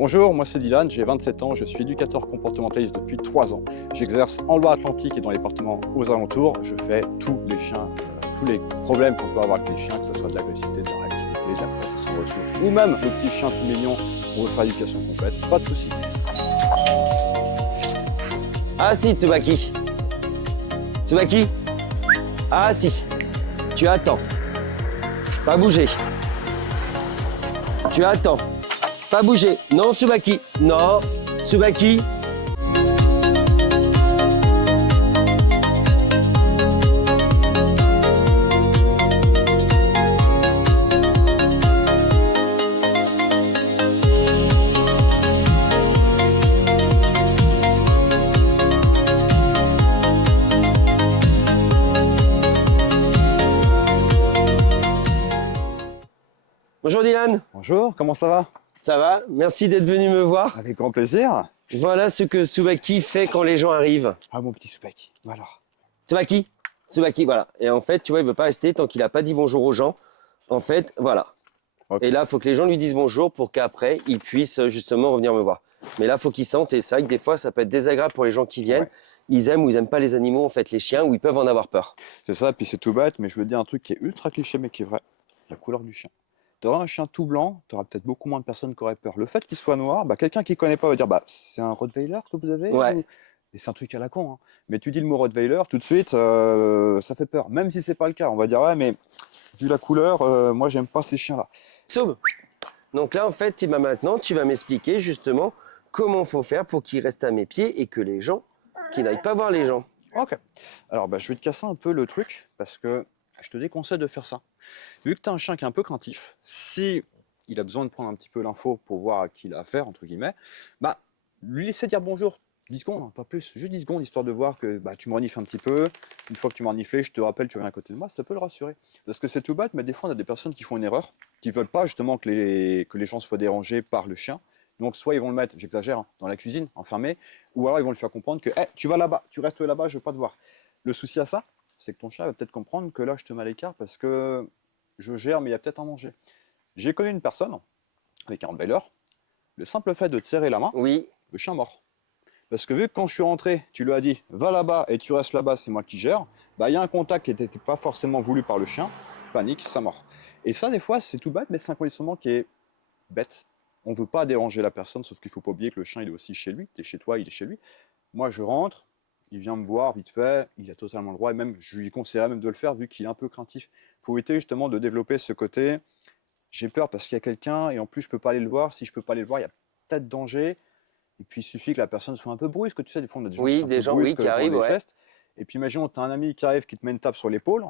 Bonjour, moi c'est Dylan, j'ai 27 ans, je suis éducateur comportementaliste depuis 3 ans. J'exerce en Loire-Atlantique et dans les départements aux alentours. Je fais tous les chiens, tous les problèmes qu'on peut avoir avec les chiens, que ce soit de l'agressivité, de la réactivité, de la protection de ressources, ou même le petit chien tout mignon pour faire l'éducation complète, pas de souci. Ah si, Tsubaki. Tsubaki. Ah si. Tu attends. Pas bouger. Tu attends. Pas bouger. Non, Tsubaki. Non, Tsubaki. Bonjour Dylan. Bonjour, comment ça va? Ça va? Merci d'être venu me voir. Avec grand plaisir. Voilà ce que Tsubaki fait quand les gens arrivent. Ah mon petit Tsubaki, voilà. Tsubaki. Tsubaki, voilà. Et en fait, tu vois, il veut pas rester tant qu'il n'a pas dit bonjour aux gens. En fait, voilà. Okay. Et là, il faut que les gens lui disent bonjour pour qu'après, il puisse justement revenir me voir. Mais là, il faut qu'il sente. Et c'est vrai que des fois, ça peut être désagréable pour les gens qui viennent. Ouais. Ils aiment ou ils n'aiment pas les animaux, en fait, les chiens, ou ils peuvent en avoir peur. C'est ça, puis c'est tout bête, mais je veux dire un truc qui est ultra cliché, mais qui est vrai. La couleur du chien. Tu auras un chien tout blanc, tu auras peut-être beaucoup moins de personnes qui auraient peur. Le fait qu'il soit noir, quelqu'un qui ne connaît pas va dire c'est un Rottweiler que vous avez ouais. Et c'est un truc à la con. Hein. Mais tu dis le mot Rottweiler, tout de suite, ça fait peur. Même si c'est pas le cas, on va dire ouais, mais vu la couleur, moi j'aime pas ces chiens-là. Soum. Donc là, en fait, maintenant, tu vas m'expliquer justement comment faut faire pour qu'il reste à mes pieds et que les gens, qui n'aillent pas voir les gens. Ok. Alors je vais te casser un peu le truc parce que je te déconseille de faire ça. Vu que tu as un chien qui est un peu craintif, si il a besoin de prendre un petit peu l'info pour voir à qui il a affaire, entre guillemets, lui laisser dire bonjour 10 secondes, hein, pas plus, juste 10 secondes, histoire de voir que tu me renifles un petit peu. Une fois que tu m'as reniflé, je te rappelle, tu viens à côté de moi, ça peut le rassurer. Parce que c'est tout bête, mais des fois, on a des personnes qui font une erreur, qui ne veulent pas justement que les gens soient dérangés par le chien. Donc, soit ils vont le mettre, j'exagère, hein, dans la cuisine, enfermé, ou alors ils vont le faire comprendre que tu vas là-bas, tu restes là-bas, je ne veux pas te voir. Le souci à ça, c'est que ton chat va peut-être comprendre que là, je te mets à l'écart parce que je gère, mais il y a peut-être à manger. J'ai connu une personne avec un Rottweiler, le simple fait de te serrer la main, oui. Le chien mort. Parce que vu que quand je suis rentré, tu lui as dit va là-bas et tu restes là-bas, c'est moi qui gère, y a un contact qui n'était pas forcément voulu par le chien, panique, ça mord. Et ça, des fois, c'est tout bête, mais c'est un conditionnement qui est bête. On ne veut pas déranger la personne, sauf qu'il ne faut pas oublier que le chien, il est aussi chez lui. Tu es chez toi, il est chez lui. Moi, je rentre, il vient me voir vite fait, il a totalement le droit, et même je lui conseillerais même de le faire vu qu'il est un peu craintif, pour éviter justement de développer ce côté j'ai peur parce qu'il y a quelqu'un et en plus je peux pas aller le voir, si je peux pas aller le voir, il y a peut-être danger. Et puis il suffit que la personne soit un peu brusque, tu sais, des fois on a des gens qui sont un peu brusques qui arrivent, des gestes. Et puis imagine, tu as un ami qui arrive, qui te met une tape sur l'épaule,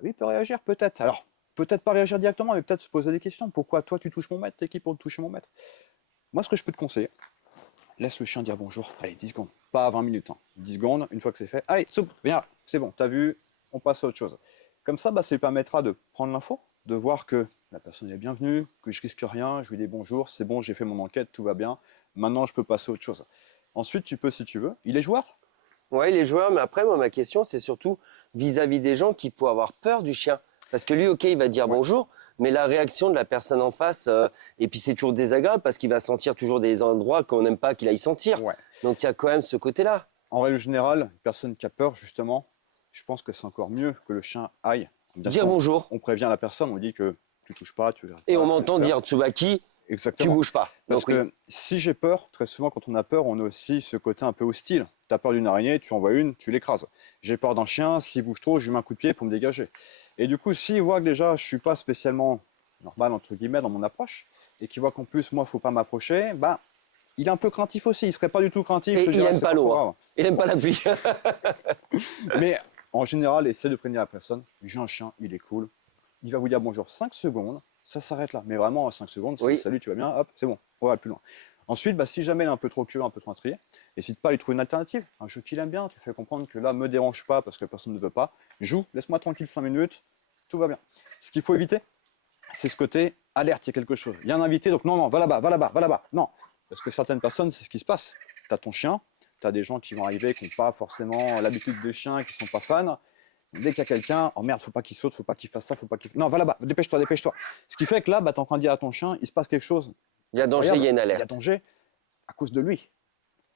lui il peut réagir peut-être. Alors, peut-être pas réagir directement, mais peut-être se poser des questions. Pourquoi toi tu touches mon maître, t'es qui pour toucher mon maître? Moi, ce que je peux te conseiller, laisse le chien dire bonjour, allez, 10 secondes, pas 20 minutes, hein. 10 secondes, une fois que c'est fait, allez, soupe, viens, c'est bon, t'as vu, on passe à autre chose. Comme ça, ça lui permettra de prendre l'info, de voir que la personne est bienvenue, que je risque rien, je lui dis bonjour, c'est bon, j'ai fait mon enquête, tout va bien, maintenant je peux passer à autre chose. Ensuite, tu peux, si tu veux, il est joueur? Oui, il est joueur, mais après, moi, ma question, c'est surtout vis-à-vis des gens qui pourraient avoir peur du chien. Parce que lui, ok, il va dire bonjour, mais la réaction de la personne en face, et puis c'est toujours désagréable parce qu'il va sentir toujours des endroits qu'on n'aime pas qu'il aille sentir. Ouais. Donc il y a quand même ce côté-là. En règle générale, une personne qui a peur, justement, je pense que c'est encore mieux que le chien aille. Dire bonjour. On prévient la personne, on dit que tu touches pas, tu verras. Et on m'entend dire Tsubaki, exactement. Tu bouges pas. Parce que si j'ai peur, très souvent quand on a peur, on a aussi ce côté un peu hostile. Tu as peur d'une araignée, tu en vois une, tu l'écrases. J'ai peur d'un chien, s'il bouge trop, je lui mets un coup de pied pour me dégager. Et du coup, s'il voit que déjà je suis pas spécialement normal entre guillemets dans mon approche, et qu'il voit qu'en plus moi il faut pas m'approcher, il est un peu craintif aussi. Il serait pas du tout craintif. Et il n'aime pas l'eau. Hein. Il n'aime pas la pluie. Mais en général, essaie de prévenir la personne. J'ai un chien, il est cool. Il va vous dire bonjour 5 secondes. Ça s'arrête là. Mais vraiment, 5 secondes, c'est salut, tu vas bien, hop, c'est bon, on va plus loin. Ensuite, si jamais il est un peu trop curieux, un peu trop intrigué, n'hésite pas à lui trouver une alternative. Un jeu qu'il aime bien, tu fais comprendre que là, me dérange pas parce que personne ne veut pas. Joue, laisse-moi tranquille 5 minutes, tout va bien. Ce qu'il faut éviter, c'est ce côté alerte, il y a quelque chose. Il y a un invité, donc non, va là-bas, va là-bas, va là-bas. Non, parce que certaines personnes, c'est ce qui se passe. Tu as ton chien, tu as des gens qui vont arriver, qui n'ont pas forcément l'habitude des chiens, qui ne sont pas fans. Dès qu'il y a quelqu'un, oh merde, faut pas qu'il saute, faut pas qu'il fasse ça, faut pas qu'il... Non, va là-bas, dépêche-toi, dépêche-toi. Ce qui fait que là, t'es en train de dire à ton chien, il se passe quelque chose, Il y a danger, il y a une il y a alerte. danger à cause de lui.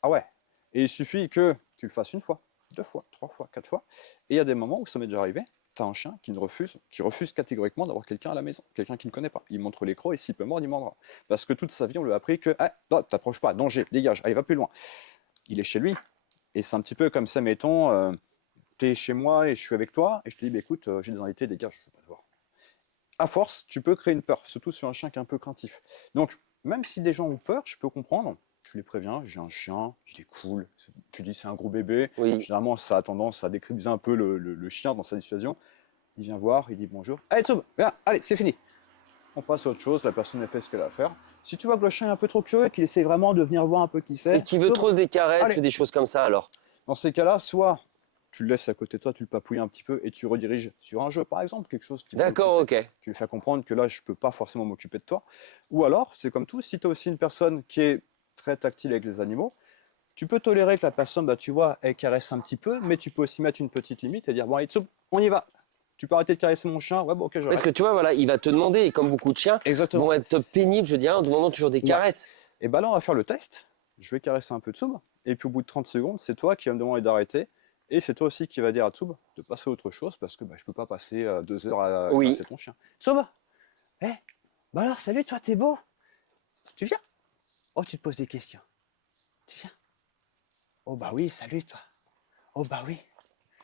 Ah ouais. Et il suffit que tu le fasses une fois, 2 fois, 3 fois, 4 fois. Et il y a des moments où ça m'est déjà arrivé, tu as un chien qui refuse catégoriquement d'avoir quelqu'un à la maison, quelqu'un qu'il ne connaît pas. Il montre les crocs et s'il peut mordre, il mordra. Parce que toute sa vie, on lui a appris que non, t'approches pas, danger, dégage, allez, va plus loin. Il est chez lui. Et c'est un petit peu comme ça, mettons, tu es chez moi et je suis avec toi, et je te dis, bah, écoute, j'ai des invités, dégage, je ne veux pas te voir. À force, tu peux créer une peur, surtout sur un chien qui est un peu craintif. Donc, même si des gens ont peur, je peux comprendre. Tu les préviens, j'ai un chien, il est cool. Tu dis c'est un gros bébé. Oui. Généralement, ça a tendance à décrypter un peu le chien dans sa situation. Il vient voir, il dit bonjour. Allez, Tsoub, viens, allez, c'est fini. On passe à autre chose, la personne a fait ce qu'elle a à faire. Si tu vois que le chien est un peu trop curieux, qu'il essaie vraiment de venir voir un peu qui c'est. Et qui veut Tsoub, trop des caresses allez. ou des choses comme ça, alors? Dans ces cas-là, soit tu le laisses à côté de toi, tu le papouilles un petit peu et tu rediriges sur un jeu, par exemple, quelque chose qui va D'accord, ok. qui lui fait comprendre que là, je ne peux pas forcément m'occuper de toi. Ou alors, c'est comme tout, si tu as aussi une personne qui est très tactile avec les animaux, tu peux tolérer que la personne, bah, tu vois, elle caresse un petit peu, mais tu peux aussi mettre une petite limite et dire, bon, allez, Tsoub, on y va. Tu peux arrêter de caresser mon chien. Ouais, bon, ok, Parce j'arrête. que tu vois, voilà, il va te demander, et comme beaucoup de chiens, Exactement. vont être pénibles, je dirais, en demandant toujours des caresses. Et bah là, on va faire le test. Je vais caresser un peu Tsoub. Et puis au bout de 30 secondes, c'est toi qui vas me demander d'arrêter. Et c'est toi aussi qui va dire à Tsoub de passer à autre chose parce que bah, je ne peux pas passer 2 heures à Oui. caresser ton chien. Tsoub, bah alors, salut, toi, t'es beau. Tu viens? Oh, tu te poses des questions. Tu viens? Oh, bah oui, salut, toi. Oh, bah oui,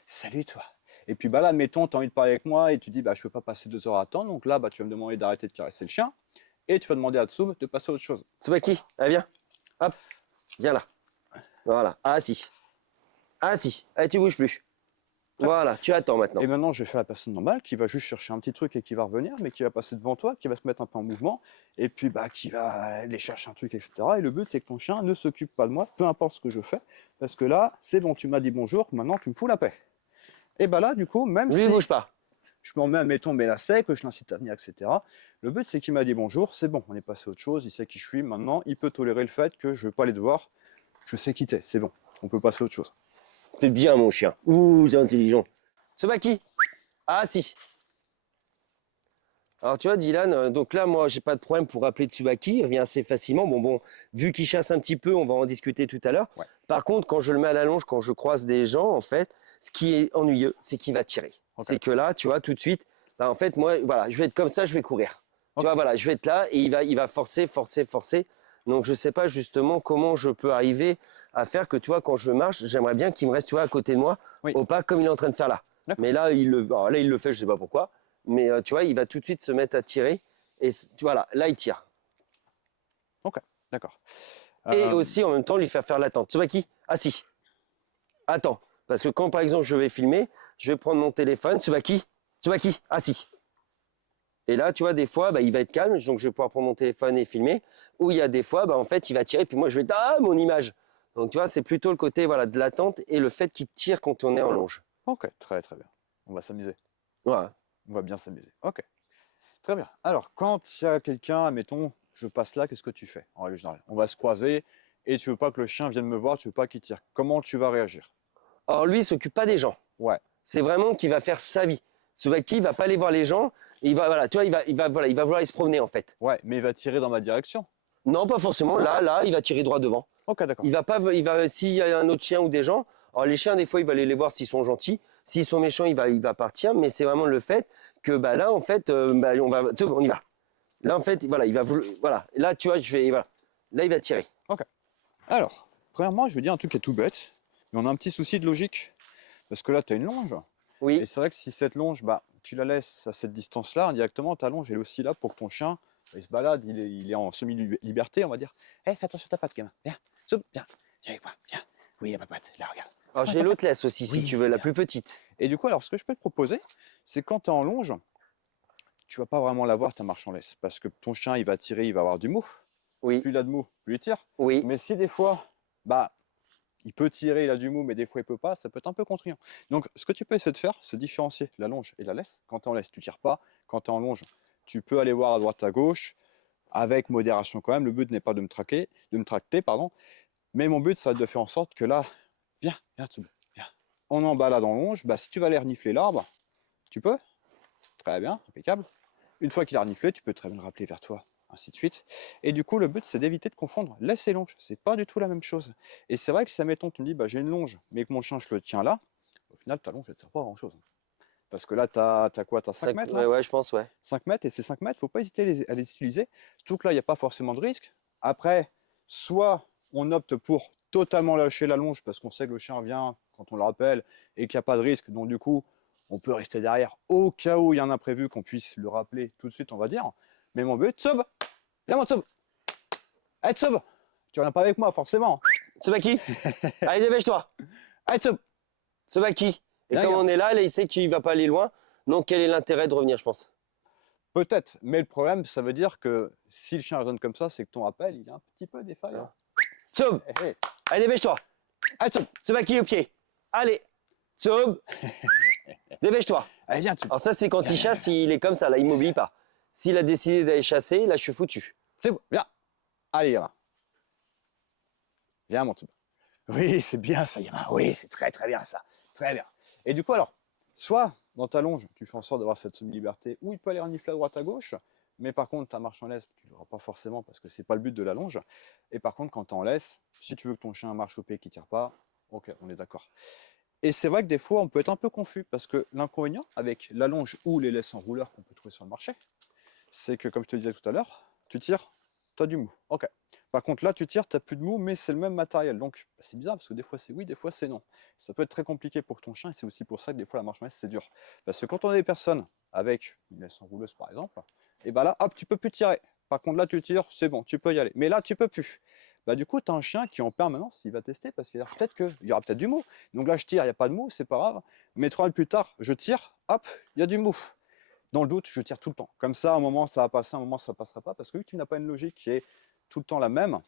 salut, toi. Et puis bah là, admettons, tu as envie de parler avec moi et tu dis, bah, je ne peux pas passer 2 heures à attendre. Donc là, bah, tu vas me demander d'arrêter de caresser le chien. Et tu vas demander à Tsoub de passer à autre chose. Tsubaki, allez, viens. Hop, viens là. Voilà, assis. Assis. Allez, tu bouges plus. Voilà, tu attends maintenant. Et maintenant, je vais faire la personne normale qui va juste chercher un petit truc et qui va revenir, mais qui va passer devant toi, qui va se mettre un peu en mouvement, et puis bah, qui va aller chercher un truc, etc. Et le but, c'est que ton chien ne s'occupe pas de moi, peu importe ce que je fais, parce que là, c'est bon, tu m'as dit bonjour, maintenant tu me fous la paix. Et bah là, du coup, même Lui, si il bouge pas. je m'en mets, mettons, mais la sec, que je l'incite à venir, etc. Le but, c'est qu'il m'a dit bonjour, c'est bon, on est passé à autre chose, il sait qui je suis, maintenant, il peut tolérer le fait que je ne veux pas aller te voir, je sais qui t'es, c'est bon, on peut passer à autre chose. C'est bien, mon chien. Ouh, c'est intelligent. Tsubaki, assis. Alors tu vois Dylan, donc là moi j'ai pas de problème pour appeler Tsubaki, il revient assez facilement. Bon, vu qu'il chasse un petit peu, on va en discuter tout à l'heure. Ouais. Par contre, quand je le mets à la longe, quand je croise des gens, en fait, ce qui est ennuyeux, c'est qu'il va tirer. Ok. C'est que là, tu vois, tout de suite, là, en fait, moi, voilà, je vais être comme ça, je vais courir. Ok. Tu vois, voilà, je vais être là et il va forcer. Donc je sais pas justement comment je peux arriver à faire que, tu vois, quand je marche, j'aimerais bien qu'il me reste, tu vois, à côté de moi, Oui. au pas comme il est en train de faire là. D'accord. Mais là, il le fait, je sais pas pourquoi. Mais tu vois, il va tout de suite se mettre à tirer. Et tu vois, là, il tire. Ok, d'accord. Et aussi, en même temps, lui faire l'attente. Tsubaki, assis. Attends. Parce que quand, par exemple, je vais filmer, je vais prendre mon téléphone. Tsubaki, assis. Et là, tu vois, des fois, bah, il va être calme. Donc, je vais pouvoir prendre mon téléphone et filmer. Ou il y a des fois, bah, en fait, il va tirer. Puis moi, je vais mon image. Donc, tu vois, c'est plutôt le côté voilà, de l'attente et le fait qu'il tire quand on est en longe. Ok, très très bien. On va s'amuser. Voilà. On va bien s'amuser. Ok. Très bien. Alors, quand il y a quelqu'un, admettons, je passe là, qu'est-ce que tu fais en règle générale? On va se croiser et tu veux pas que le chien vienne me voir, tu veux pas qu'il tire. Comment tu vas réagir? Alors, lui, il s'occupe pas des gens. Ouais. C'est vraiment qu'il va faire sa vie. Tsubaki, il va pas aller voir les gens. Il va, voilà, tu vois, il va vouloir aller se promener en fait. Ouais, mais il va tirer dans ma direction. Non, pas forcément. Là, il va tirer droit devant. Ok, d'accord. Il va pas, s'il y a un autre chien ou des gens. Alors les chiens, des fois, il va aller les voir s'ils sont gentils. S'ils sont méchants, il va partir. Mais c'est vraiment le fait que, bah là, en fait, on y va. Là, en fait, voilà, il va, voilà. Là, tu vois, voilà. Là, il va tirer. Ok. Alors, premièrement, je vais dire un truc qui est tout bête, mais on a un petit souci de logique. Parce que là, tu as une longe. Oui. Et c'est vrai que si cette longe, bah, tu la laisses à cette distance-là, indirectement, ta longe, elle est aussi là pour que ton chien, il se balade, il est en semi-liberté, on va dire. Fais attention à ta patte, gamin. Viens, soupe, viens avec moi, viens. Oui, il y a ma patte, là, regarde. Alors j'ai l'autre laisse aussi, si Oui, tu veux, la bien. plus petite. Et du coup, alors, ce que je peux te proposer, c'est quand tu es en longe, tu vas pas vraiment la voir ta marche en laisse. Parce que ton chien, il va tirer, il va avoir du mou. Oui. Plus il a de mou, plus il tire. Oui. Mais si des fois, bah, il peut tirer, il a du mou, mais des fois il peut pas, ça peut être un peu contraignant. Donc, ce que tu peux essayer de faire, c'est différencier la longe et la laisse. Quand tu es en laisse, tu tires pas. Quand tu es en longe, tu peux aller voir à droite, à gauche, avec modération quand même. Le but n'est pas de me tracter, pardon. Mais mon but, ça va être de faire en sorte que là, viens, Tsoub, viens. On en balade en longe. Bah, si tu vas aller renifler l'arbre, tu peux. Très bien, impeccable. Une fois qu'il a reniflé, tu peux très bien le rappeler vers toi. ainsi de suite. Et du coup, le but, c'est d'éviter de confondre laisse et longe. C'est pas du tout la même chose. Et c'est vrai que si, admettons, tu me dis, bah, j'ai une longe, mais que mon chien, je le tiens là, au final, ta longe, elle ne sert pas à grand-chose. Parce que là, tu as quoi? Tu as 5 mètres là? Ouais, ouais, je pense, ouais. 5 mètres, et ces 5 mètres, il ne faut pas hésiter à les utiliser. Surtout que là, il n'y a pas forcément de risque. Après, soit on opte pour totalement lâcher la longe parce qu'on sait que le chien vient quand on le rappelle et qu'il n'y a pas de risque. Donc du coup, on peut rester derrière au cas où il y a un imprévu, qu'on puisse le rappeler tout de suite, on va dire. Mais mon but, Tsob, viens mon Tsob. Allez Tsob, tu viens pas avec moi forcément. Tsubaki, allez, dépêche-toi. Allez Tsob. Tsubaki. Et Viens, comme gars. on est là, il sait qu'il va pas aller loin. Donc, quel est l'intérêt de revenir, je pense? Peut-être, mais le problème, ça veut dire que si le chien raisonne comme ça, c'est que ton rappel, il est un petit peu défaillant. Tsub, Hey, hey. allez, dépêche-toi. Allez Tsob. Tsubaki au pied. Allez, Tsub, dépêche-toi. Allez, viens Tsob. Alors ça, c'est quand il chasse, il est comme ça, là, il m'obéit pas. S'il a décidé d'aller chasser, là, je suis foutu. C'est bon, viens. Allez, gamin. Viens, mon Tsoub. Oui, c'est bien ça, gamin. Oui, c'est très très bien ça. Très bien. Et du coup, alors, soit dans ta longe, tu fais en sorte d'avoir cette semi-liberté où il peut aller renifler à droite à gauche, mais par contre, ta marche en laisse, tu ne l'auras pas forcément parce que c'est pas le but de la longe. Et par contre, quand tu en laisses, si tu veux que ton chien marche au pied qui tire pas, ok, on est d'accord. Et c'est vrai que des fois, on peut être un peu confus parce que l'inconvénient avec la longe ou les laisses en rouleur qu'on peut trouver sur le marché, c'est que, comme je te disais tout à l'heure, tu tires, tu as du mou. Ok. Par contre, là, tu tires, tu n'as plus de mou, mais c'est le même matériel. Donc, bah, c'est bizarre parce que des fois, c'est oui, des fois, c'est non. Ça peut être très compliqué pour ton chien et c'est aussi pour ça que des fois, la marche en laisse, c'est dur. Parce que quand on a des personnes avec une laisse en rouleuse, par exemple, et bah là, hop, tu peux plus tirer. Par contre, là, tu tires, c'est bon, tu peux y aller. Mais là, tu peux plus. Bah, du coup, tu as un chien qui, en permanence, il va tester parce qu'il y aura peut-être du mou. Donc là, je tire, il n'y a pas de mou, c'est pas grave. Mais 3 minutes plus tard, je tire, hop, il y a du mou. Dans le doute, je tire tout le temps. Comme ça, à un moment, ça va passer, à un moment, ça ne passera pas. Parce que vu que tu n'as pas une logique qui est tout le temps la même,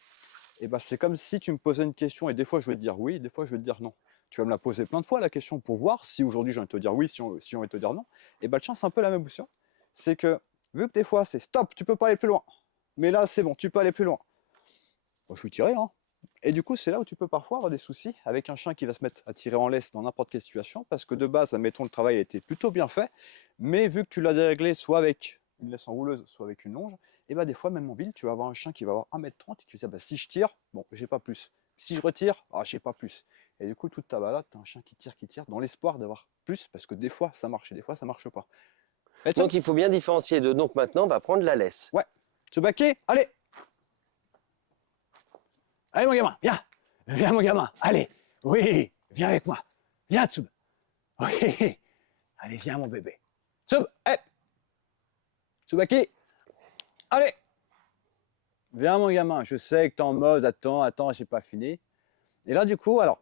et ben, c'est comme si tu me posais une question et des fois, je vais te dire oui, des fois, je vais te dire non. Tu vas me la poser plein de fois, la question, pour voir si aujourd'hui, j'ai envie de te dire oui, si on veut te dire non. Et ben, le chien, c'est un peu la même option. C'est que, vu que des fois, c'est stop, tu peux pas aller plus loin. Mais là, c'est bon, tu peux aller plus loin. Bon, je vais tirer, hein. Et du coup, c'est là où tu peux parfois avoir des soucis avec un chien qui va se mettre à tirer en laisse dans n'importe quelle situation, parce que de base, admettons, le travail a été plutôt bien fait, mais vu que tu l'as déréglé soit avec une laisse en rouleuse, soit avec une longe, et bah des fois, même en ville, tu vas avoir un chien qui va avoir 1,30 m, et tu vas dire, bah, si je tire, bon, j'ai pas plus. Si je retire, ah, j'ai pas plus. Et du coup, toute ta balade, tu as un chien qui tire, dans l'espoir d'avoir plus, parce que des fois, ça marche, et des fois, ça marche pas. Et Donc, il faut bien différencier de. Donc, maintenant, on va prendre la laisse. ouais, Tsubaki, allez. Allez, mon gamin, viens. Viens, mon gamin, allez. Oui, viens avec moi. Viens, Tsub. Oui. Allez, viens, mon bébé. Tsub, hé. Tsubaki, allez. Viens, mon gamin. Je sais que t'es en mode, attends, j'ai pas fini. Et là, du coup, alors,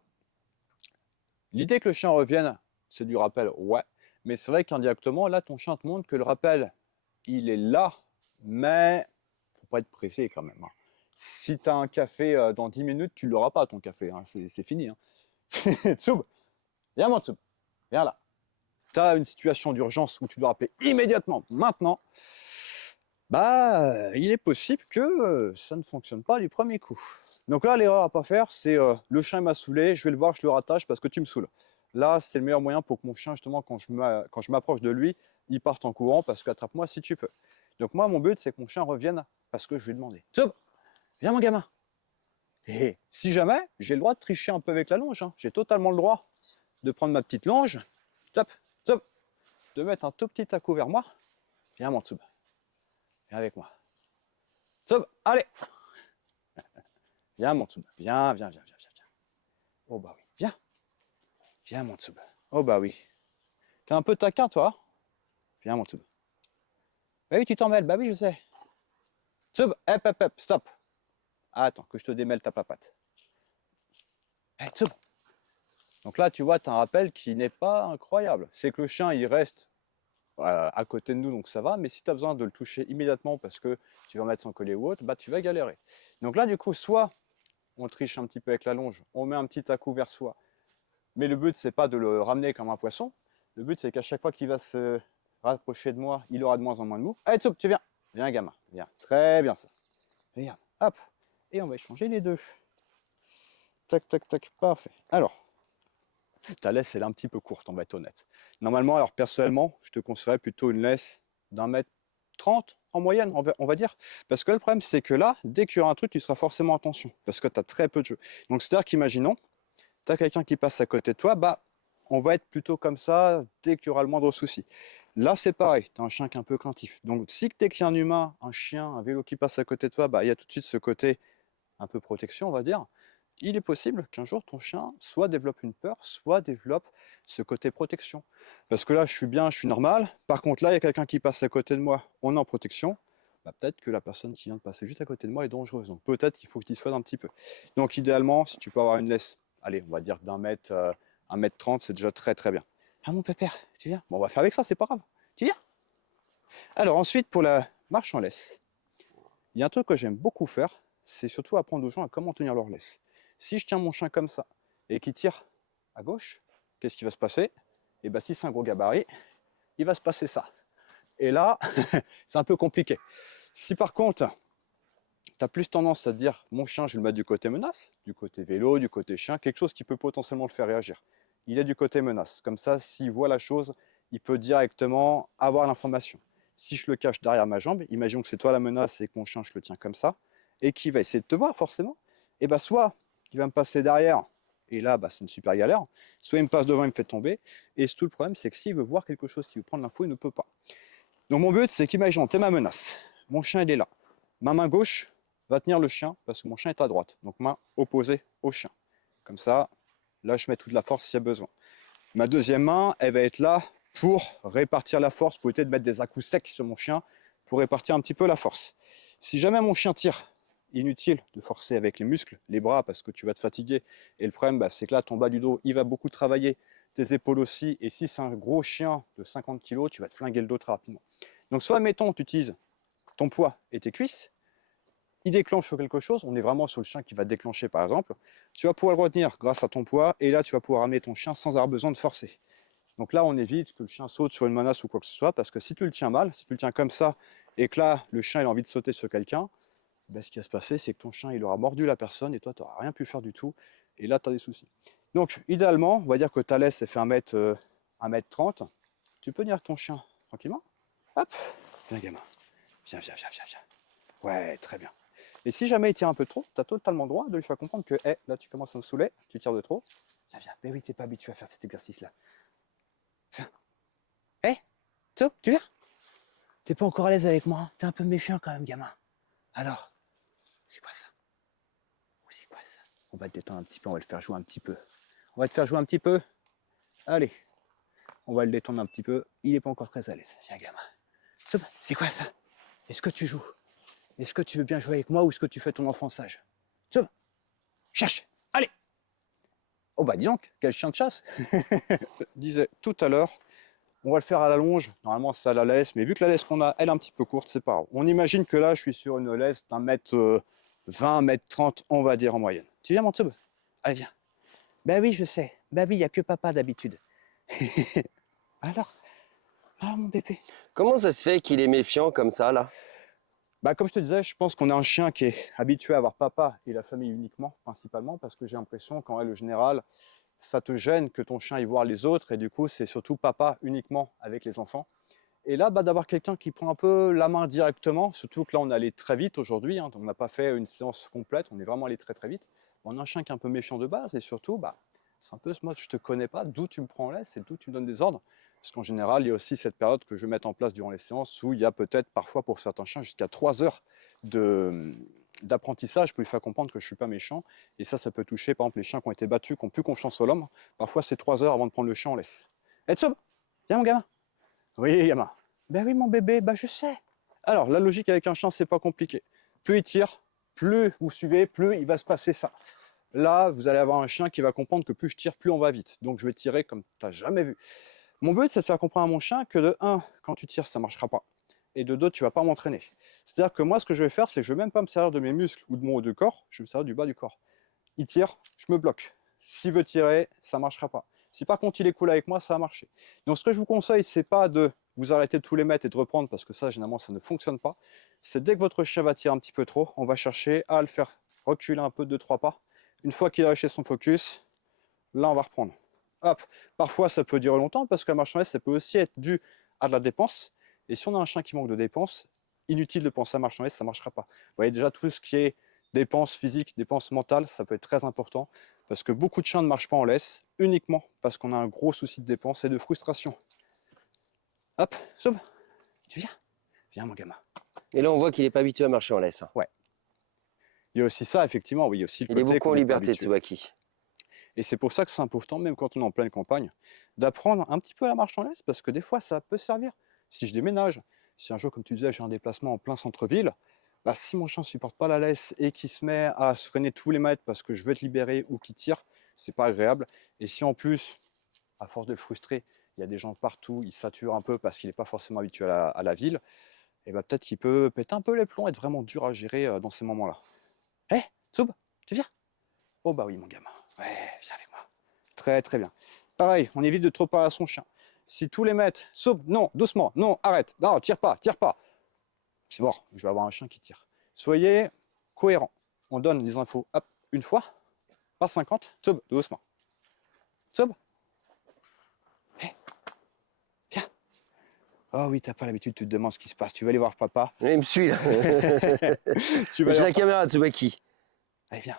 l'idée que le chien revienne, c'est du rappel, ouais. Mais c'est vrai qu'indirectement, là, ton chien te montre que le rappel, il est là, mais faut pas être pressé quand même, hein. Si tu as un café dans 10 minutes, tu l'auras pas ton café, hein. C'est fini, hein. Tsoub, viens mon Tsoub, viens là. Tu as une situation d'urgence où tu dois rappeler immédiatement, maintenant, bah il est possible que ça ne fonctionne pas du premier coup. Donc là, l'erreur à pas faire, c'est le chien m'a saoulé, je vais le voir, je le rattache parce que tu me saoules. Là, c'est le meilleur moyen pour que mon chien, justement, quand je m'approche de lui, il parte en courant parce qu'attrape-moi si tu peux. Donc moi, mon but, c'est que mon chien revienne parce que je lui ai demandé. Tsoub, viens mon gamin. Et si jamais, j'ai le droit de tricher un peu avec la longe, hein. J'ai totalement le droit de prendre ma petite longe, top, top, de mettre un tout petit à-coup vers moi. Viens mon Tsoub, viens avec moi. Tsoub, allez. Viens mon Tsoub, viens. Oh bah oui, viens. Viens mon Tsoub. Oh bah oui. T'es un peu taquin toi. Viens mon Tsoub. Bah oui, tu t'en mêles, bah oui je sais. Tsoub, hop, stop. Attends, que je te démêle ta papate. Hey, Tsoub. Donc là, tu vois, tu as un rappel qui n'est pas incroyable. C'est que le chien, il reste à côté de nous, donc ça va. Mais si tu as besoin de le toucher immédiatement parce que tu vas mettre son collier ou autre, bah, tu vas galérer. Donc là, du coup, soit on triche un petit peu avec la longe, on met un petit à-coup vers soi. Mais le but, c'est pas de le ramener comme un poisson. Le but, c'est qu'à chaque fois qu'il va se rapprocher de moi, il aura de moins en moins de mou. Allez, Tsoub, tu viens. Viens, gamin. Viens. Très bien ça. Regarde. Hop. Et on va échanger les deux. Tac, parfait. Alors, ta laisse, elle est un petit peu courte, on va être honnête. Normalement, alors personnellement, je te conseillerais plutôt une laisse d'1,30 30 en moyenne, on va dire. Parce que le problème, c'est que là, dès qu'il y aura un truc, tu seras forcément en tension. Parce que tu as très peu de jeu. Donc, c'est-à-dire qu'imaginons, tu as quelqu'un qui passe à côté de toi, bah, on va être plutôt comme ça dès qu'il y aura le moindre souci. Là, c'est pareil, tu as un chien qui est un peu craintif. Donc, si dès qu'il y a un humain, un chien, un vélo qui passe à côté de toi, bah, il y a tout de suite ce côté un peu protection, on va dire. Il est possible qu'un jour, ton chien soit développe une peur, soit développe ce côté protection. Parce que là, je suis bien, je suis normal. Par contre, là, il y a quelqu'un qui passe à côté de moi, on est en protection. Bah, peut-être que la personne qui vient de passer juste à côté de moi est dangereuse. Donc, peut-être qu'il faut que je dissuade un petit peu. Donc, idéalement, si tu peux avoir une laisse, allez, on va dire d'un mètre, 1,30 m, c'est déjà très très bien. Ah, mon pépère, tu viens? Bon, on va faire avec ça, c'est pas grave. Tu viens? Alors, ensuite, pour la marche en laisse, il y a un truc que j'aime beaucoup faire, c'est surtout apprendre aux gens à comment tenir leur laisse. Si je tiens mon chien comme ça et qu'il tire à gauche, qu'est-ce qui va se passer? Et bien, si c'est un gros gabarit, il va se passer ça. Et là, c'est un peu compliqué. Si par contre, tu as plus tendance à te dire, mon chien, je vais le mettre du côté menace, du côté vélo, du côté chien, quelque chose qui peut potentiellement le faire réagir. Il est du côté menace. Comme ça, s'il voit la chose, il peut directement avoir l'information. Si je le cache derrière ma jambe, imaginons que c'est toi la menace et que mon chien, je le tiens comme ça, et qu'il va essayer de te voir forcément, et bien soit il va me passer derrière, et là, c'est une super galère, soit il me passe devant, il me fait tomber, et tout le problème, c'est que s'il veut voir quelque chose, qui veut prendre l'info, il ne peut pas. Donc mon but, c'est qu'imaginons, t'es ma menace, mon chien, il est là. Ma main gauche va tenir le chien, parce que mon chien est à droite, donc main opposée au chien. Comme ça, là, je mets toute la force s'il y a besoin. Ma deuxième main, elle va être là pour répartir la force, pour éviter de mettre des à-coups secs sur mon chien, pour répartir un petit peu la force. Si jamais mon chien tire, inutile de forcer avec les muscles, les bras, parce que tu vas te fatiguer. Et le problème, c'est que là, ton bas du dos, il va beaucoup travailler, tes épaules aussi. Et si c'est un gros chien de 50 kg, tu vas te flinguer le dos très rapidement. Donc soit, mettons, tu utilises ton poids et tes cuisses, il déclenche sur quelque chose, on est vraiment sur le chien qui va déclencher par exemple, tu vas pouvoir le retenir grâce à ton poids, et là tu vas pouvoir amener ton chien sans avoir besoin de forcer. Donc là on évite que le chien saute sur une menace ou quoi que ce soit, parce que si tu le tiens mal, si tu le tiens comme ça, et que là le chien il a envie de sauter sur quelqu'un, ce qui va se passer c'est que ton chien il aura mordu la personne, et toi tu n'auras rien pu faire du tout, et là tu as des soucis. Donc idéalement, on va dire que ta laisse elle fait 1,30 m, tu peux tenir ton chien tranquillement, hop, viens gamin, viens, viens, viens, viens, viens. Ouais, très bien. Et si jamais il tire un peu trop, tu as totalement le droit de lui faire comprendre que là tu commences à me saouler, tu tires de trop. Viens, viens. Mais oui, t'es pas habitué à faire cet exercice-là. Viens. Tu viens? T'es pas encore à l'aise avec moi, hein. T'es un peu méfiant quand même, gamin. Alors, c'est quoi ça? C'est quoi ça? On va te détendre un petit peu, on va le faire jouer un petit peu. On va te faire jouer un petit peu. Allez, on va le détendre un petit peu. Il est pas encore très à l'aise. Viens, gamin. C'est quoi ça? Est-ce que tu joues? Est-ce que tu veux bien jouer avec moi ou est-ce que tu fais ton enfant sage? Cherche, allez! Oh dis donc, quel chien de chasse! Disais tout à l'heure, on va le faire à la longe. Normalement, c'est à la laisse, mais vu que la laisse qu'on a, elle est un petit peu courte, c'est pas grave. On imagine que là, je suis sur une laisse d'un mètre 20, mètre 30, on va dire en moyenne. Tu viens, mon tube? Allez, viens. Ben oui, je sais. Ben oui, il n'y a que papa d'habitude. Alors, mon bébé. Comment ça se fait qu'il est méfiant comme ça, là? Comme je te disais, je pense qu'on a un chien qui est habitué à avoir papa et la famille uniquement, principalement, parce que j'ai l'impression qu'en règle générale, ça te gêne que ton chien aille voir les autres, et du coup, c'est surtout papa uniquement avec les enfants. Et là, d'avoir quelqu'un qui prend un peu la main directement, surtout que là, on est allé très vite aujourd'hui, hein, on n'a pas fait une séance complète, on est vraiment allé très très vite. On a un chien qui est un peu méfiant de base, et surtout, c'est un peu ce mode, je te connais pas, d'où tu me prends en laisse et d'où tu me donnes des ordres. Parce qu'en général, il y a aussi cette période que je vais mettre en place durant les séances où il y a peut-être parfois pour certains chiens jusqu'à 3 heures d'apprentissage pour lui faire comprendre que je ne suis pas méchant. Et ça peut toucher par exemple les chiens qui ont été battus, qui n'ont plus confiance en l'homme. Parfois, c'est 3 heures avant de prendre le chien en laisse. Etsob, viens mon gamin. Oui, gamin. Ben oui, mon bébé, je sais. Alors, la logique avec un chien, c'est pas compliqué. Plus il tire, plus vous suivez, plus il va se passer ça. Là, vous allez avoir un chien qui va comprendre que plus je tire, plus on va vite. Donc, je vais tirer comme tu n'as jamais vu. Mon but, c'est de faire comprendre à mon chien que de 1, quand tu tires, ça ne marchera pas. Et de 2, tu ne vas pas m'entraîner. C'est-à-dire que moi, ce que je vais faire, c'est que je ne vais même pas me servir de mes muscles ou de mon haut du corps, je vais me servir du bas du corps. Il tire, je me bloque. S'il veut tirer, ça ne marchera pas. Si par contre il est cool avec moi, ça va marcher. Donc ce que je vous conseille, c'est pas de vous arrêter de tous les mettre et de reprendre, parce que ça, généralement, ça ne fonctionne pas. C'est dès que votre chien va tirer un petit peu trop, on va chercher à le faire reculer un peu de 2-3 pas. Une fois qu'il a lâché son focus, là, on va reprendre. Hop. Parfois, ça peut durer longtemps, parce que la marche en laisse, ça peut aussi être dû à de la dépense. Et si on a un chien qui manque de dépense, inutile de penser à marcher en laisse, ça ne marchera pas. Vous voyez déjà tout ce qui est dépenses physiques, dépenses mentales, ça peut être très important parce que beaucoup de chiens ne marchent pas en laisse uniquement parce qu'on a un gros souci de dépenses et de frustration. Hop, Sob, tu viens? Viens mon gamin. Et là, on voit qu'il n'est pas habitué à marcher en laisse. Ouais. Il y a aussi ça, effectivement, oui, il y a aussi le Il est côté beaucoup en qu'on n'est pas liberté, habitué. Tsubaki. Et c'est pour ça que c'est important, même quand on est en pleine campagne, d'apprendre un petit peu la marche en laisse, parce que des fois, ça peut servir. Si je déménage, si un jour, comme tu disais, j'ai un déplacement en plein centre-ville, bah, si mon chien ne supporte pas la laisse et qu'il se met à se freiner tous les mètres parce que je veux être libéré ou qu'il tire, c'est pas agréable. Et si en plus, à force de le frustrer, il y a des gens partout, il sature un peu parce qu'il n'est pas forcément habitué à la ville, et bah, peut-être qu'il peut péter un peu les plombs, être vraiment dur à gérer dans ces moments-là. Hé, Soub, tu viens? Oh bah oui, mon gamin. Ouais, viens avec moi. Très très bien. Pareil, on évite de trop parler à son chien. Si tous les mètres, Soub, non, doucement, non, arrête, non, tire pas, tire pas. C'est bon, je vais avoir un chien qui tire. Soyez cohérents. On donne les infos, hop, une fois, pas 50, Soub, doucement. Soub, hé, viens. Oh oui, t'as pas l'habitude, tu te demandes ce qui se passe. Tu vas aller voir papa. Oui, il me suit là. Tu vas J'ai aller la voir... caméra, Tsubaki. Allez, viens.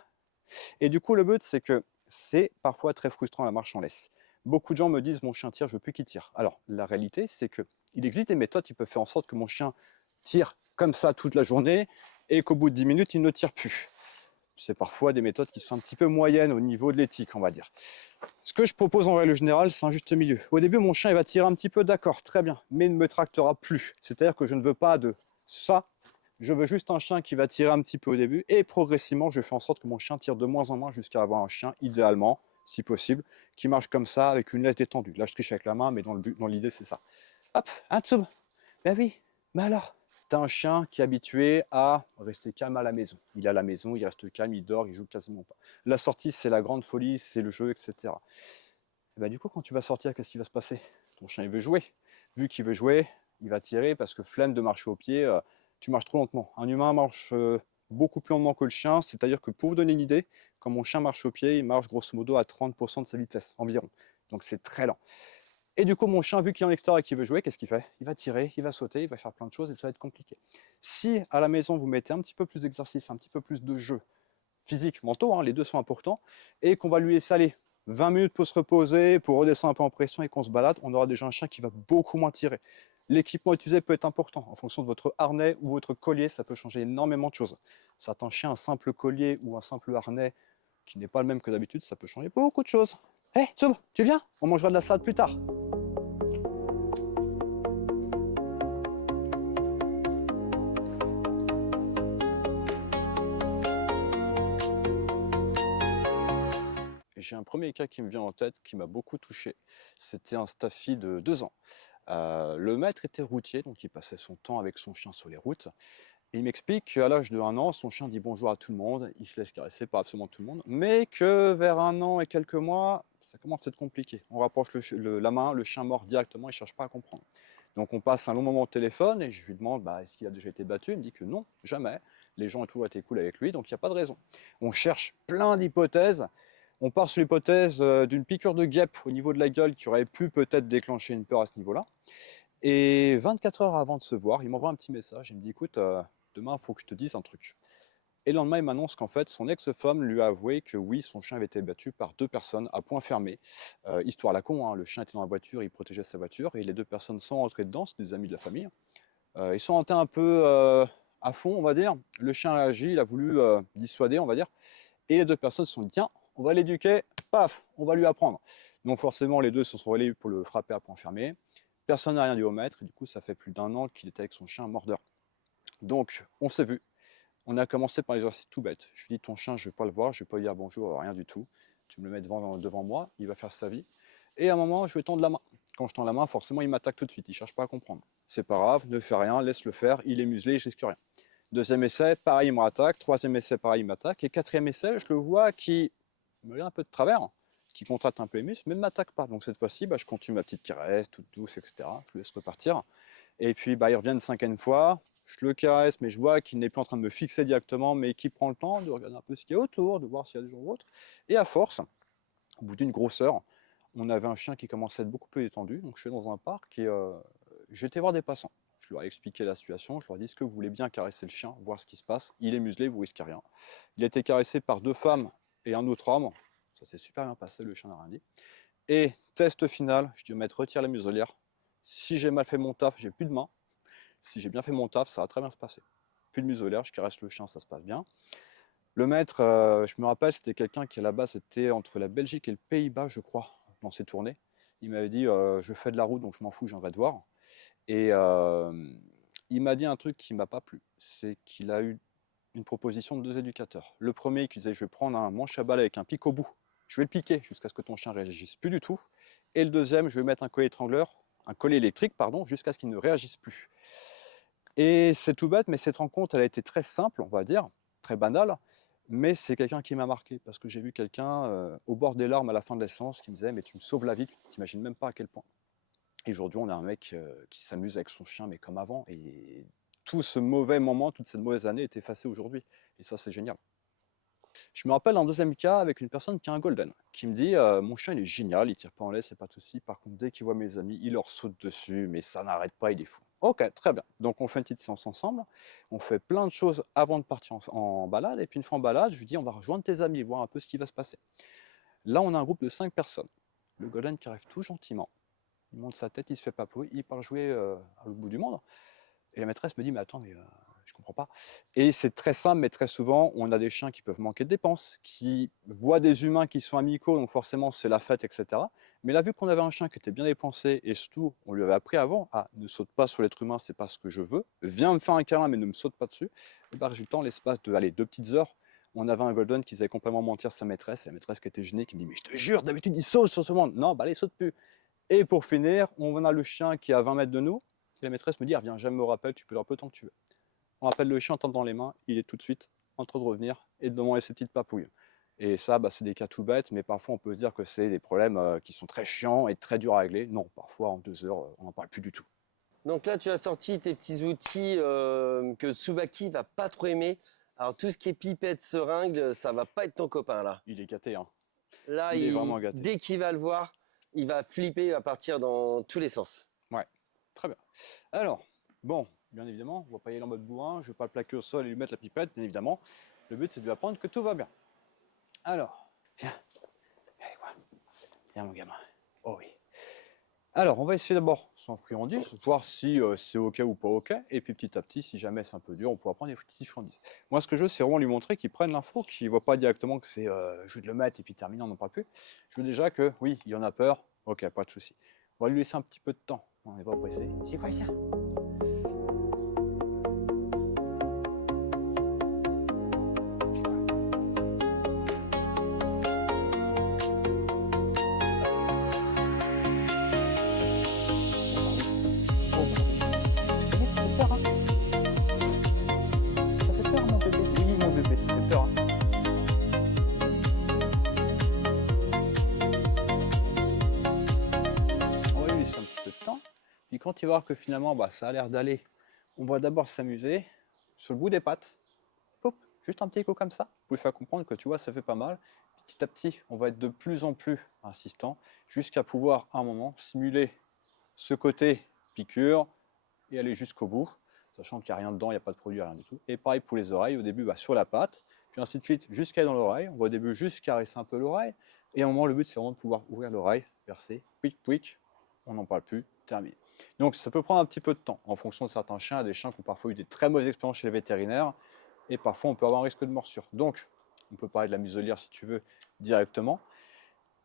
Et du coup, le but, c'est que c'est parfois très frustrant la marche en laisse. Beaucoup de gens me disent mon chien tire, je veux plus qu'il tire. Alors, la réalité, c'est qu'il existe des méthodes qui peuvent faire en sorte que mon chien tire comme ça toute la journée et qu'au bout de 10 minutes, il ne tire plus. C'est parfois des méthodes qui sont un petit peu moyennes au niveau de l'éthique, on va dire. Ce que je propose en règle générale, c'est un juste milieu. Au début, mon chien il va tirer un petit peu, d'accord, très bien, mais il ne me tractera plus. C'est-à-dire que je ne veux pas de ça. Je veux juste un chien qui va tirer un petit peu au début et progressivement, je fais en sorte que mon chien tire de moins en moins jusqu'à avoir un chien, idéalement, si possible, qui marche comme ça avec une laisse détendue. Là, je triche avec la main, mais dans l'idée, c'est ça. Hop, un tsoub. Ben oui, mais alors, tu as un chien qui est habitué à rester calme à la maison. Il est à la maison, il reste calme, il dort, il joue quasiment pas. La sortie, c'est la grande folie, c'est le jeu, etc. Et ben, du coup, quand tu vas sortir, qu'est-ce qui va se passer? Ton chien, il veut jouer. Vu qu'il veut jouer, il va tirer parce que flemme de marcher au pied, tu marches trop lentement. Un humain marche beaucoup plus lentement que le chien, c'est-à-dire que pour vous donner une idée, quand mon chien marche au pied, il marche grosso modo à 30% de sa vitesse environ. Donc c'est très lent. Et du coup, mon chien, vu qu'il est en extérieur et qu'il veut jouer, qu'est-ce qu'il fait? Il va tirer, il va sauter, il va faire plein de choses et ça va être compliqué. Si à la maison, vous mettez un petit peu plus d'exercice, un petit peu plus de jeu, physique, mentaux, hein, les deux sont importants, et qu'on va lui laisser aller 20 minutes pour se reposer, pour redescendre un peu en pression et qu'on se balade, on aura déjà un chien qui va beaucoup moins tirer. L'équipement utilisé peut être important. En fonction de votre harnais ou votre collier, ça peut changer énormément de choses. Certains chiens, un simple collier ou un simple harnais qui n'est pas le même que d'habitude, ça peut changer beaucoup de choses. Hé, hey, Tsub, tu viens? On mangera de la salade plus tard. J'ai un premier cas qui me vient en tête, qui m'a beaucoup touché. C'était un staffy de 2 ans. Le maître était routier, donc il passait son temps avec son chien sur les routes. Et il m'explique qu'à l'âge de 1 an, son chien dit bonjour à tout le monde, il se laisse caresser par absolument tout le monde, mais que vers 1 an et quelques mois, ça commence à être compliqué. On rapproche la main, le chien mord directement, il ne cherche pas à comprendre. Donc on passe un long moment au téléphone et je lui demande est-ce qu'il a déjà été battu? Il me dit que non, jamais. Les gens ont toujours été cool avec lui, donc il n'y a pas de raison. On cherche plein d'hypothèses. On part sur l'hypothèse d'une piqûre de guêpe au niveau de la gueule qui aurait pu peut-être déclencher une peur à ce niveau-là. Et 24 heures avant de se voir, il m'envoie un petit message. Il me dit écoute, demain, il faut que je te dise un truc. Et le lendemain, il m'annonce qu'en fait, son ex-femme lui a avoué que oui, son chien avait été battu par 2 personnes à point fermé. Histoire à la con, hein, le chien était dans la voiture, il protégeait sa voiture, et les 2 personnes sont rentrées dedans, c'est des amis de la famille. Ils sont rentrés un peu à fond, on va dire. Le chien a agi, il a voulu dissuader, on va dire. Et les 2 personnes se sont dit tiens, on va l'éduquer, paf, on va lui apprendre. Donc forcément, les deux se sont relayés pour le frapper à point fermé. Personne n'a rien dit au maître, et du coup, ça fait plus d'1 an qu'il était avec son chien mordeur. Donc, on s'est vu. On a commencé par l'exercice tout bête. Je lui ai dit, ton chien, je ne vais pas le voir, je ne vais pas lui dire bonjour, rien du tout. Tu me le mets devant moi, il va faire sa vie. Et à un moment, je lui tends la main. Quand je tends la main, forcément, il m'attaque tout de suite, il ne cherche pas à comprendre. C'est pas grave, ne fais rien, laisse-le faire, il est muselé, je risque rien. Deuxième essai, pareil, il me rattaque. Troisième essai, pareil, il m'attaque. Et quatrième essai, je le vois qui me regarde un peu de travers, qui contracte un peu les muscles, mais ne m'attaque pas. Donc cette fois-ci, je continue ma petite caresse, toute douce, etc. Je le laisse repartir. Et puis, il revient une 5e fois. Je le caresse, mais je vois qu'il n'est plus en train de me fixer directement, mais qu'il prend le temps de regarder un peu ce qu'il y a autour, de voir s'il y a des gens ou autres. Et à force, au bout d'une grosse heure, on avait un chien qui commençait à être beaucoup plus détendu. Donc je suis dans un parc et j'étais voir des passants. Je leur ai expliqué la situation, je leur ai dit, est-ce que vous voulez bien caresser le chien, voir ce qui se passe? Il est muselé, vous risquez rien. Il a été caressé par 2 femmes et un autre homme. Ça s'est super bien passé, le chien n'a rien dit. Et test final, je dis au maître, retire la muselière. Si j'ai mal fait mon taf, j'ai plus de main. Si j'ai bien fait mon taf, ça va très bien se passer. Plus de muselière, je caresse le chien, ça se passe bien. Le maître, je me rappelle, c'était quelqu'un qui à la base était entre la Belgique et le Pays-Bas, je crois, dans ses tournées. Il m'avait dit, je fais de la route, donc je m'en fous, je viendrai te voir. Et il m'a dit un truc qui m'a pas plu, c'est qu'il a eu une proposition de 2 éducateurs. Le premier qui disait, je vais prendre un manche à balai avec un pic au bout, je vais le piquer jusqu'à ce que ton chien réagisse plus du tout. Et le deuxième, je vais mettre un collet étrangleur, un collet électrique, pardon, jusqu'à ce qu'il ne réagisse plus. Et c'est tout bête, mais cette rencontre, elle a été très simple, on va dire, très banale, mais c'est quelqu'un qui m'a marqué, parce que j'ai vu quelqu'un au bord des larmes à la fin de la séance qui me disait, mais tu me sauves la vie, tu t'imagines même pas à quel point. Et aujourd'hui, on a un mec qui s'amuse avec son chien, mais comme avant, et tout ce mauvais moment, toute cette mauvaise année est effacée aujourd'hui, et ça, c'est génial. Je me rappelle un deuxième cas avec une personne qui a un golden, qui me dit mon chien il est génial, il tire pas en laisse, c'est pas de souci. Par contre, dès qu'il voit mes amis, il leur saute dessus, mais ça n'arrête pas, il est fou. Ok, très bien. Donc on fait une petite séance ensemble, on fait plein de choses avant de partir en balade, et puis une fois en balade, je lui dis on va rejoindre tes amis, voir un peu ce qui va se passer. Là, on a un groupe de 5 personnes. Le golden qui arrive tout gentiment, il monte sa tête, il se fait papouiller, il part jouer à l'autre bout du monde. Et la maîtresse me dit mais attends, mais je comprends pas. Et c'est très simple, mais très souvent, on a des chiens qui peuvent manquer de dépenses, qui voient des humains qui sont amicaux, donc forcément c'est la fête, etc. Mais là, vu qu'on avait un chien qui était bien dépensé, et surtout, on lui avait appris avant, ah, ne saute pas sur l'être humain, c'est pas ce que je veux, viens me faire un câlin, mais ne me saute pas dessus. Et bah, résultat, en l'espace de, allez, 2 petites heures, on avait un golden qui faisait complètement mentir sa maîtresse, et la maîtresse qui était gênée, qui me dit, mais je te jure, d'habitude, il saute sur ce monde. Non, bah allez, saute plus. Et pour finir, on a le chien qui est à 20 mètres de nous, et la maîtresse me dit, reviens, jamais me rappelle, tu peux leur peu tant que tu veux. On appelle le chien, tente dans les mains, il est tout de suite en train de revenir et de demander ses petites papouilles. Et ça, bah, c'est des cas tout bêtes, mais parfois on peut se dire que c'est des problèmes qui sont très chiants et très durs à régler. Non, parfois en 2 heures, on n'en parle plus du tout. Donc là, tu as sorti tes petits outils que Tsubaki va pas trop aimer. Alors tout ce qui est pipette, seringue, ça va pas être ton copain là. Il est gâté, hein. Là, Il est vraiment gâté. dès qu'il va le voir, il va flipper, il va partir dans tous les sens. Ouais, très bien. Alors, bon, bien évidemment, on va pas y aller en mode bourrin, je vais pas le plaquer au sol et lui mettre la pipette, bien évidemment. Le but, c'est de lui apprendre que tout va bien. Alors, viens, allez, voir. Viens mon gamin. Oh oui. Alors, on va essayer d'abord sans friandises, voir si c'est OK ou pas OK. Et puis petit à petit, si jamais c'est un peu dur, on pourra prendre des petites friandises. Moi, ce que je veux, c'est vraiment lui montrer qu'il prenne l'info, qu'il ne voit pas directement que c'est je vais le mettre et puis terminé, on n'en parle plus. Je veux déjà que, oui, il en a peur. OK, pas de souci. On va lui laisser un petit peu de temps. On n'est pas pressé. C'est quoi ça? Puis quand il va voir que finalement bah, ça a l'air d'aller, on va d'abord s'amuser sur le bout des pattes. Poup, juste un petit coup comme ça. Vous pouvez faire comprendre que tu vois, ça fait pas mal. Petit à petit, on va être de plus en plus insistant jusqu'à pouvoir à un moment simuler ce côté piqûre et aller jusqu'au bout, sachant qu'il n'y a rien dedans, il n'y a pas de produit, rien du tout. Et pareil pour les oreilles, au début bah, sur la patte, puis ainsi de suite jusqu'à dans l'oreille. On va au début juste caresser un peu l'oreille. Et à un moment, le but c'est vraiment de pouvoir ouvrir l'oreille, percer, pouic pouic, on n'en parle plus, terminé. Donc ça peut prendre un petit peu de temps en fonction de certains chiens. Il y a des chiens qui ont parfois eu des très mauvaises expériences chez les vétérinaires et parfois on peut avoir un risque de morsure. Donc on peut parler de la muselière si tu veux directement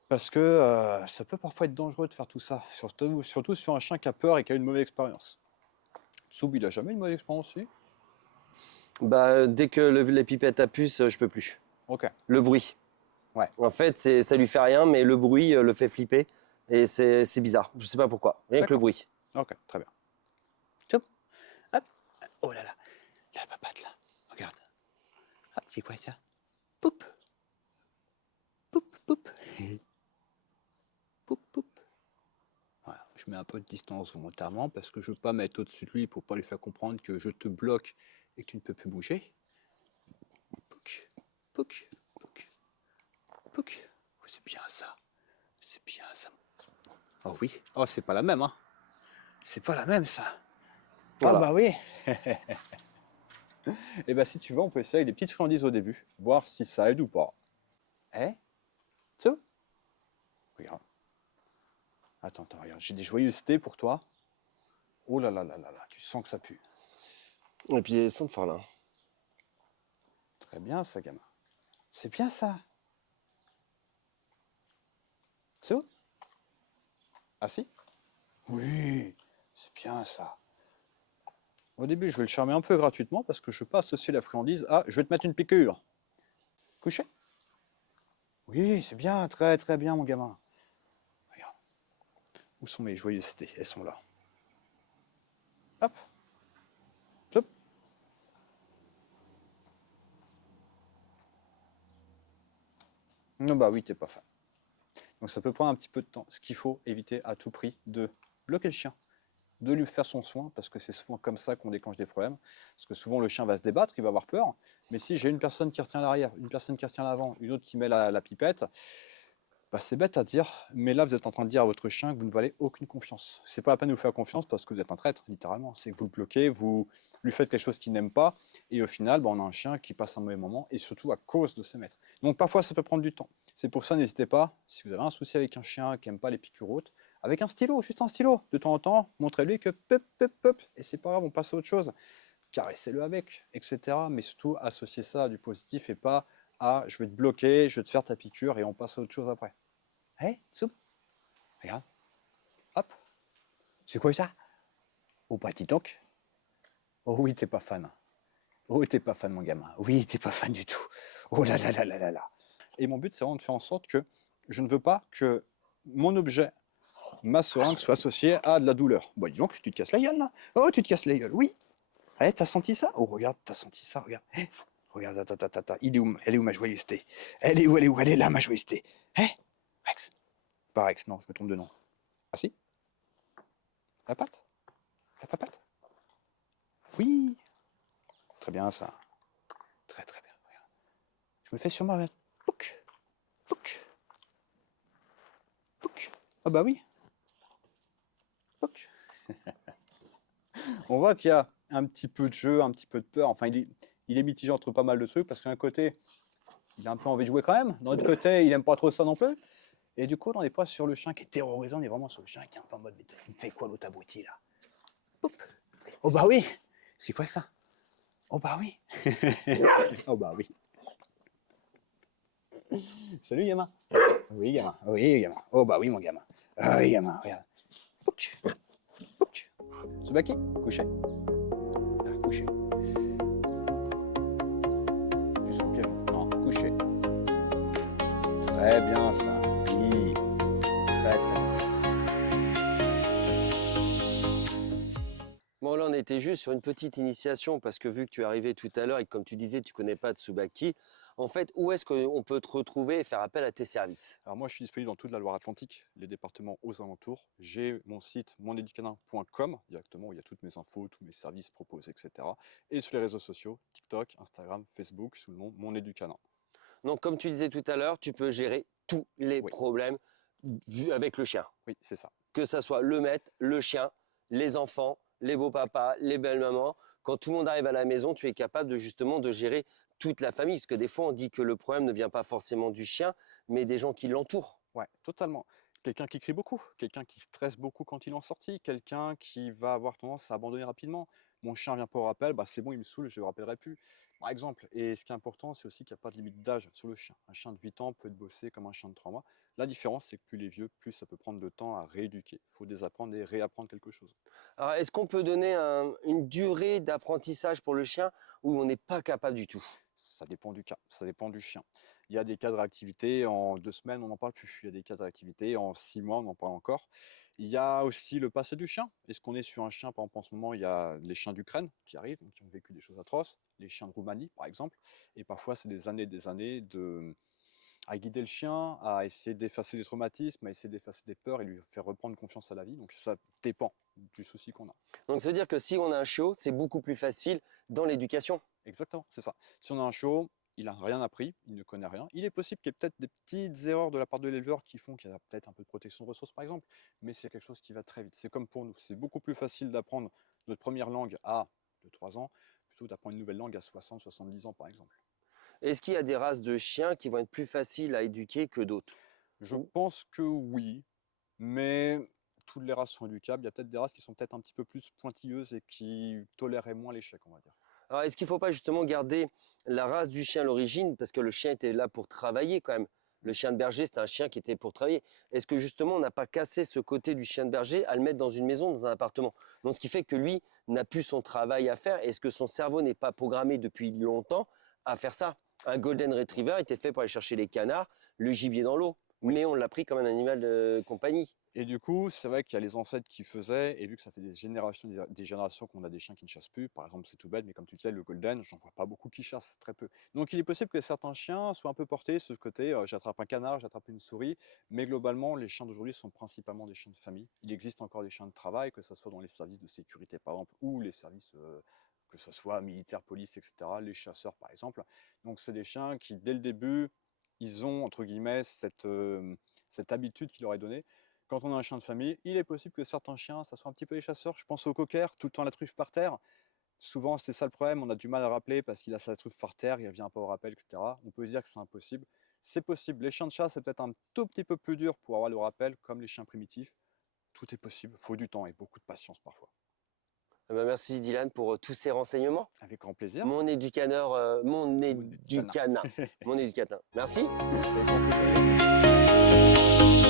parce que ça peut parfois être dangereux de faire tout ça, surtout sur un chien qui a peur et qui a eu une mauvaise expérience. Soub, il a jamais eu une mauvaise expérience aussi? Bah, dès que les pipettes à puce, je peux plus. Ok. Le bruit. Ouais. En fait, ça lui fait rien, mais le bruit le fait flipper. Et c'est bizarre. Je sais pas pourquoi. Rien que le bruit. Ok, très bien. Choup. Hop. Oh là là. La papate là. Regarde. Hop, c'est quoi ça? Poup. Poup, poup. Poup, poup. Voilà. Je mets un peu de distance volontairement parce que je veux pas mettre au-dessus de lui pour pas lui faire comprendre que je te bloque et que tu ne peux plus bouger. Pouc. Pouc. Pouc. Pouc. Oh, c'est bien ça. C'est bien ça. Oh oui. Oh, c'est pas la même, hein. C'est pas la même, ça. Ah Voilà. bah oui. Et bah si tu veux, on peut essayer avec des petites friandises au début, voir si ça aide ou pas. Eh? Tu vois? Regarde. Attends, attends, regarde, j'ai des joyeusetés pour toi. Oh là là là là là, tu sens que ça pue. Et puis sans te faire là. Très bien ça, gamin. C'est bien ça. C'est où? Ah si? Oui, c'est bien ça. Au début, je vais le charmer un peu gratuitement parce que je ne veux pas associer la friandise à je vais te mettre une piqûre. Couché? Oui, c'est bien, très très bien, mon gamin. Regarde. Où sont mes joyeusetés? Elles sont là. Hop, hop. Non, bah oui, t'es pas fan. Donc ça peut prendre un petit peu de temps. Ce qu'il faut éviter à tout prix de bloquer le chien, de lui faire son soin, parce que c'est souvent comme ça qu'on déclenche des problèmes. Parce que souvent le chien va se débattre, il va avoir peur. Mais si j'ai une personne qui retient l'arrière, une personne qui retient l'avant, une autre qui met la pipette, bah, c'est bête à dire, mais là vous êtes en train de dire à votre chien que vous ne valez aucune confiance. C'est pas la peine de vous faire confiance parce que vous êtes un traître, littéralement. C'est que vous le bloquez, vous lui faites quelque chose qu'il n'aime pas, et au final, bah, on a un chien qui passe un mauvais moment, et surtout à cause de ses maîtres. Donc parfois ça peut prendre du temps. C'est pour ça, n'hésitez pas, si vous avez un souci avec un chien qui n'aime pas les piqûres hautes, avec un stylo, juste un stylo, de temps en temps, montrez-lui que pop, pop, pop, et c'est pas grave, on passe à autre chose. Caressez-le avec, etc. Mais surtout, associez ça à du positif et pas à je vais te bloquer, je vais te faire ta piqûre et on passe à autre chose après. Hé, Soup, regarde, hop, c'est quoi ça? Oh, bah dis donc. Oh oui, t'es pas fan. Oh, t'es pas fan, mon gamin. Oui, t'es pas fan du tout. Oh là là là là là là. Et mon but, c'est vraiment de faire en sorte que je ne veux pas que mon objet, ma seringue, soit associé à de la douleur. Bah dis donc, tu te casses la gueule là. Oh, tu te casses la gueule, oui. Eh, t'as senti ça? Oh, regarde, t'as senti ça, regarde. Eh, regarde, attends, attends, attends. Il est où, elle est où ma joyeuseté? Elle est où, elle est où? Elle est là, ma joyeuseté. Eh, Rex. Pas Rex, non, je me trompe de nom. Ah si? La patte? La papate? Oui. Très bien, ça. Très, très bien. Regarde. Je me fais sur moi, regarde. Pouc, pouc, pouc. Ah bah oui. Pouc. On voit qu'il y a un petit peu de jeu, un petit peu de peur. Enfin, il est mitigé entre pas mal de trucs parce qu'un côté, il a un peu envie de jouer quand même. D'un autre côté, il aime pas trop ça non plus. Et du coup, on n'est pas sur le chien qui est terrorisant, on est vraiment sur le chien qui est un peu en mode mais il me fait quoi l'autre abruti là? Poup. Oh bah oui. C'est quoi ça? Oh bah oui. Oh bah oui. Salut gamin. Oui gamin. Oui gamin. Oh bah oui mon gamin. Ah oui gamin, regarde. Pouc. Pouc. Tsubaki, couché. Ah, couché. Tu sens bien. Non, couché. Très bien ça. Oui. Très très bien. Bon, là, on était juste sur une petite initiation parce que vu que tu es arrivé tout à l'heure et que, comme tu disais, tu connais pas Tsubaki, en fait, où est-ce qu'on peut te retrouver et faire appel à tes services? Alors moi je suis disponible dans toute la Loire-Atlantique, les départements aux alentours. J'ai mon site moneducanin.com directement où il y a toutes mes infos, tous mes services proposés, etc. Et sur les réseaux sociaux, TikTok, Instagram, Facebook, sous le nom Mon Éducanin. Donc, comme tu disais tout à l'heure, tu peux gérer tous les Oui, problèmes avec le chien. oui, c'est ça. Que ça soit le maître, le chien, les enfants, les beaux-papas, les belles-mamans. Quand tout le monde arrive à la maison, tu es capable de justement de gérer toute la famille. Parce que des fois, on dit que le problème ne vient pas forcément du chien, mais des gens qui l'entourent. Ouais, totalement. Quelqu'un qui crie beaucoup, quelqu'un qui stresse beaucoup quand il est en sortie, quelqu'un qui va avoir tendance à abandonner rapidement. Mon chien vient pas au rappel, bah c'est bon, il me saoule, je ne le rappellerai plus. Par exemple, et ce qui est important, c'est aussi qu'il n'y a pas de limite d'âge sur le chien. Un chien de 8 ans peut être bossé comme un chien de 3 mois. La différence, c'est que plus il est vieux, plus ça peut prendre de temps à rééduquer. Il faut désapprendre et réapprendre quelque chose. Alors, est-ce qu'on peut donner une durée d'apprentissage pour le chien où on n'est pas capable du tout? Ça dépend du cas, ça dépend du chien. Il y a des cas de réactivité, en 2 semaines, on n'en parle plus. Il y a des cas de réactivité, en 6 mois, on en parle encore. Il y a aussi le passé du chien. Est-ce qu'on est sur un chien, par exemple, en ce moment, il y a les chiens d'Ukraine qui arrivent, donc qui ont vécu des choses atroces, les chiens de Roumanie, par exemple. Et parfois, c'est des années à guider le chien, à essayer d'effacer des traumatismes, à essayer d'effacer des peurs et lui faire reprendre confiance à la vie. Donc ça dépend du souci qu'on a. Donc, ça veut dire que si on a un chiot, c'est beaucoup plus facile dans l'éducation. Exactement, c'est ça. Si on a un chiot, il n'a rien appris, il ne connaît rien. Il est possible qu'il y ait peut-être des petites erreurs de la part de l'éleveur qui font qu'il y a peut-être un peu de protection de ressources, par exemple, mais c'est quelque chose qui va très vite. C'est comme pour nous, c'est beaucoup plus facile d'apprendre notre première langue à 2-3 ans, plutôt que d'apprendre une nouvelle langue à 60-70 ans, par exemple. Est-ce qu'il y a des races de chiens qui vont être plus faciles à éduquer que d'autres? Je pense que oui, mais toutes les races sont éducables. Il y a peut-être des races qui sont peut-être un petit peu plus pointilleuses et qui toléreraient moins l'échec, on va dire. Alors, est-ce qu'il ne faut pas justement garder la race du chien à l'origine, parce que le chien était là pour travailler quand même. Le chien de berger, c'était un chien qui était pour travailler. Est-ce que justement, on n'a pas cassé ce côté du chien de berger à le mettre dans une maison, dans un appartement? Donc, ce qui fait que lui n'a plus son travail à faire. Est-ce que son cerveau n'est pas programmé depuis longtemps à faire ça? Un golden retriever était fait pour aller chercher les canards, le gibier dans l'eau. Mais on l'a pris comme un animal de compagnie. Et du coup, c'est vrai qu'il y a les ancêtres qui faisaient, et vu que ça fait des générations qu'on a des chiens qui ne chassent plus, par exemple, c'est tout bête, mais comme tu disais, le golden, j'en vois pas beaucoup qui chassent, très peu. Donc il est possible que certains chiens soient un peu portés sur ce côté, j'attrape un canard, j'attrape une souris, mais globalement, les chiens d'aujourd'hui sont principalement des chiens de famille. Il existe encore des chiens de travail, que ce soit dans les services de sécurité, par exemple, ou les services, que ce soit militaire, police, etc., les chasseurs, par exemple. Donc c'est des chiens qui, dès le début, ils ont, entre guillemets, cette habitude qui leur est donnée. Quand on a un chien de famille, il est possible que certains chiens, ça soit un petit peu les chasseurs. Je pense au cocker, tout le temps la truffe par terre. Souvent, c'est ça le problème, on a du mal à le rappeler parce qu'il a sa truffe par terre, il ne revient pas au rappel, etc. On peut se dire que c'est impossible. C'est possible. Les chiens de chat, c'est peut-être un tout petit peu plus dur pour avoir le rappel, comme les chiens primitifs. Tout est possible, il faut du temps et beaucoup de patience parfois. Eh ben, merci Dylan pour tous ces renseignements. Avec grand plaisir. Mon éducateur, mon éducana. Mon éducateur. Merci. Avec grand plaisir.